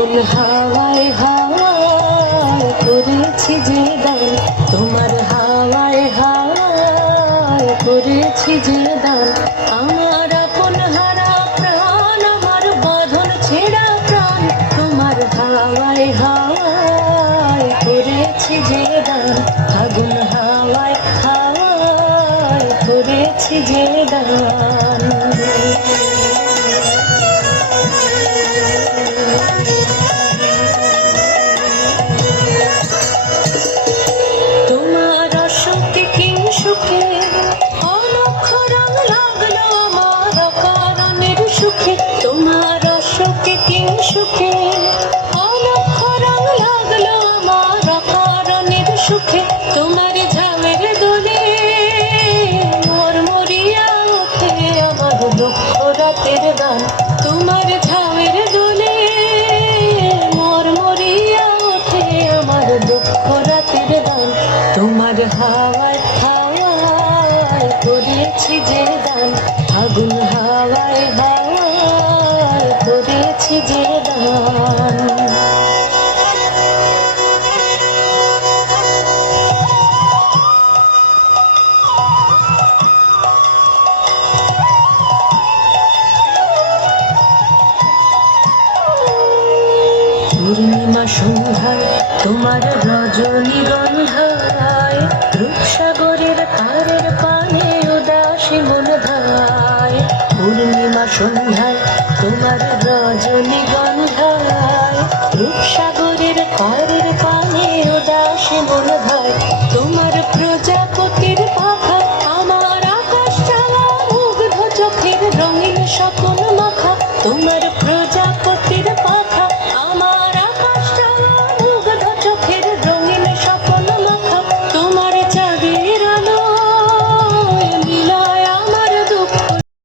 ফাগুন হাওয়ায় হাওয়ায় করেছি যে দান, তোমার হাওয়ায় হাওয়ায় করেছি যে দান। আমার আপন হারা প্রাণ, আমার বাঁধন ছেঁড়া প্রাণ, তোমার হাওয়ায় হাওয়ায় করেছি যে দান। ফাগুন হাওয়ায় হাওয়ায় করেছি যে দান। তোমার অসুখে কি সুখে অলক্ষ রং লাগলো আমার অকারণের সুখে, তোমার অসুখে কি সুখে অলক্ষ রং লাগলো আমার অকারণের সুখে। তোমার ঝামের দোলে মোর মরিয়া ওঠে আমার দুঃখ রাতের গান, তোমার ঝামের দোলে মোর মরিয়া ওঠে আমার দুঃখ রাতের গান। তোমার হাওয়ায় হাওয়ায় করেছি যে দান, ফাগুন হাওয়ায় হাওয়ায় করেছি যে দান। পূর্ণিমা সন্ধ্যায় তোমার রজনীগন্ধায়, রূপসাগরের তারের পানে উদাসী মন ধায়। পূর্ণিমা সন্ধ্যায় তোমার রজনীগন্ধায়, রূপসাগরের তারের পানে উদাসী মন ধায়। তোমার প্রজাপতির পাখা আমার আকাশ চাওয়া মুগ্ধ চোখের রঙিন স্বপ্ন মাখা, তোমার